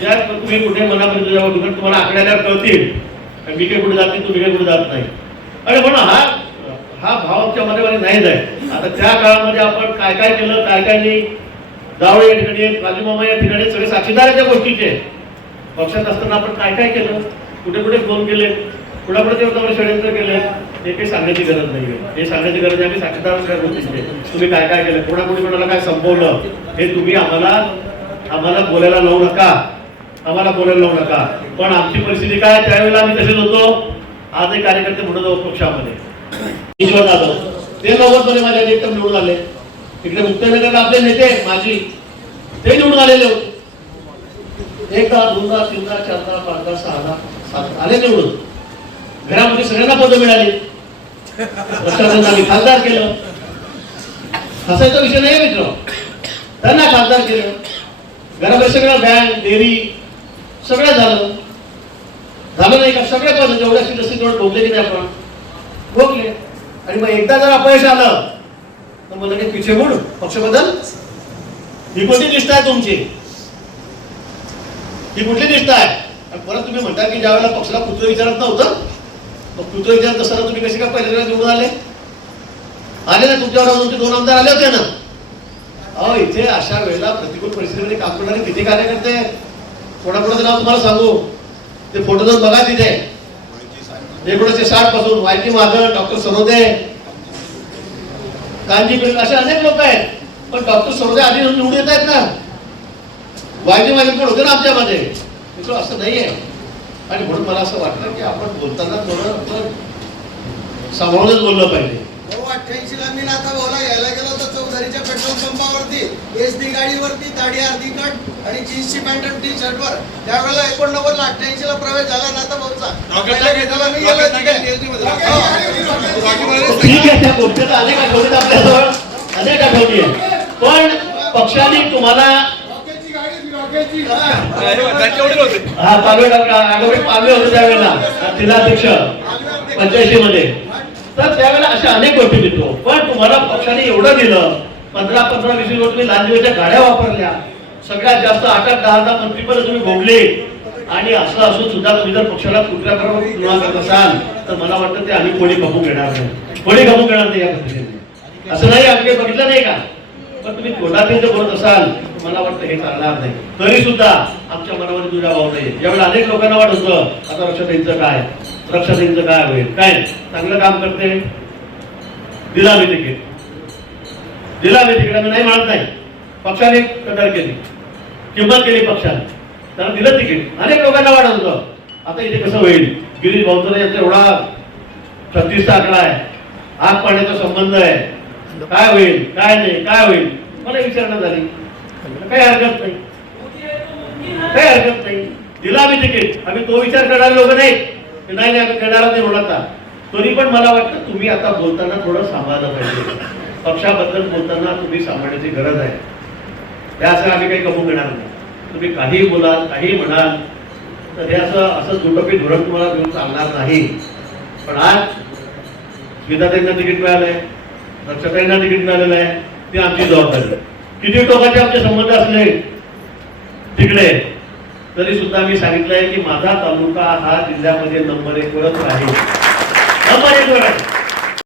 विचार तुम्ही कुठे मनापर्यंत जाऊ कारण तुम्हाला आकड्याला कळतील. मी काही कुठे जाते नाही तुम्ही काही कुठे जात नाही. अरे म्हणून हा हा भाव आमच्या मध्ये नाही जाय आता त्या काळामध्ये आपण काय काय केलं काय काय नाही. जावळे या ठिकाणी आहेत, राजूमामा या ठिकाणी सगळे साक्षीदार आहेत. त्या गोष्टीचे पक्षात असताना आपण काय काय केलं? कुठे कुठे फोन केले? कुणाकडे तेव्हा षडयंत्र केले? हे काही सांगण्याची गरज नाही हे सांगण्याची गरज आहे आम्ही साक्षीदार असल्या गोष्टीचे तुम्ही काय काय केलं? कोणाकोणी कोणाला काय संपवलं? हे तुम्ही आम्हाला आम्हाला बोलायला लावू नका. आम्हाला बोलायला लावू नका. पण आमची परिस्थिती काय? त्यावेळेला आम्ही तसेच होतो. आजही कार्यकर्ते म्हणत आहोत पक्षामध्ये. ईश्वर जाधव. ते नव्वदमध्ये माझ्या एकदम निवडून आले. इकडे मुक्तनगरला आपले नेते माझी ते निवडून आलेले होते. एकदा दोनदा तीनदा चारदा पाचदा सहादा सात आले निवडून. घरामध्ये सगळ्यांना पदं मिळाली. लक्षात आम्ही खासदार केलं. हसायचा विषय नाही मित्र. त्यांना खासदार केलं. घरामध्ये सगळं बँक डेअरी सगळं झालं. झालं नाही का? सगळे झालं. जेवढ्या असतील तेवढं भोगले की नाही आपण? भोगले आणि मग एकदा जर अपयश आलं तर मग लगेच पिछे मोड पक्ष बदल? ही कोणती लिस्ट आहे तुमची? ही कुठली लिस्ट आहे? आणि परत तुम्ही म्हणता की ज्यावेळेला पक्षाला पुत्र विचारत नव्हतं मग पुत्र विचारत असताना तुम्ही कसे काय पहिल्या निवडून आले? आले ना तुमच्यावर तुमचे दोन आमदार आले होते ना? अहो इथे अशा वेळेला प्रतिकूल परिस्थितीमध्ये काम करणारे किती कार्यकर्ते आहेत? कोणाकोणाचं नाव तुम्हाला सांगू. ते फोटो जाऊन बघा तिथे. एकोणीसशे साठपासून वायकी माधव डॉक्टर सरोदे. कांजी पिल्ल असे अनेक लोक आहेत. पण डॉक्टर सरोदे आधी निवडून येत आहेत ना. वायकी माझे पण होते ना आमच्यामध्ये. मित्र असं नाही आहे आणि म्हणून मला असं वाटतं की आपण बोलताना थोडं आपण सांभाळूनच बोललं पाहिजे. भाऊ अठ्ठ्याऐंशी ला मी नाथा भाऊला घ्यायला गेलो होतो चौधरीच्या पेट्रोल पंपावरती. एस डी गाडीवरती दाढी अर्धी कट आणि जीन्सची पॅन्ट आणि टी शर्ट वर. त्यावेळेला एकोणनव्वद ला अठ्ठ्याऐंशी ला प्रवेश झाला नाथा भाऊचा. हो. ठीक आहे त्या गोष्टीचा अनेक आठवणीत आपल्याजवळ? अनेक आठवणी आहेत पण पक्षाने तुम्हाला हा पालवे डॉक्टर पालवे होते त्यावेळेला जिल्हाध्यक्ष पंच्याऐंशी मध्ये तर त्यावेळेला अशा अनेक गोष्टी देतो पण तुम्हाला पक्षाने एवढं दिलं पंधरा पंधरा वीस वीस तुम्ही लांजीवेच्या गाड्या वापरल्या. सगळ्यात जास्त आठ आठ दहा दहा मंत्रीपद तुम्ही भोगले. आणि असं असून सुद्धा तुम्ही जर पक्षाला कुठल्या प्रमाणात तुलना करत असाल तर मला वाटतं ते आम्ही कोणी गमू घेणार नाही. कोणी गमू घेणार नाही या पद्धतीने. असं नाही आम्ही बघितलं नाही का? पण तुम्ही तोंडातील जर बोलत असाल मला वाटतं हे चालणार नाही. तरी सुद्धा आमच्या मनामध्ये तुझ्या भाव नाही यावेळी अनेक लोकांना वाटत होतं आता रक्षाताईंचं काय? रक्षाताईंचं काय होईल? काय? चांगलं काम करते? दिला मी तिकीट. दिला मी तिकीट आम्ही नाही म्हणत नाही. पक्षाने कदर केली. किंमत केली पक्षाने. त्यांना दिलं तिकीट. अनेक लोकांना वाटत होतं आता इथे कसं होईल? गिरीश भाऊचा यांचा एवढा छत्तीसचा आकडा आहे. आग पाण्याचा संबंध आहे. काय होईल? काय नाही? काय होईल? मला विचारणा झाली. काही हरकत नाही. काही हरकत नाही. दिला आम्ही तिकीट. आम्ही तो विचार करणारे लोक नाही. की नाही नाही आम्ही करणार नाही म्हणून आता. तरी पण मला वाटतं तुम्ही आता बोलताना थोडं सांभाळलं पाहिजे. पक्षाबद्दल बोलताना तुम्ही सांभाळण्याची गरज आहे. त्या असं आम्ही काही कमू घेणार नाही. तुम्ही काही बोलाल काही म्हणाल तर हे असं असं दुटपी धोरण तुम्हाला घेऊन चालणार नाही. पण आज स्मिताताईंना तिकीट मिळालंय दक्षताईंना तिकीट मिळालेलं आहे ती आमची जबाबदारी किती टोकाचे आमचे संबंध असले तिकडे तरी सुद्धा मी सांगितलंय की माझा तालुका हा जिल्ह्यामध्ये नंबर एक वरच राहील. नंबर एक वर आहे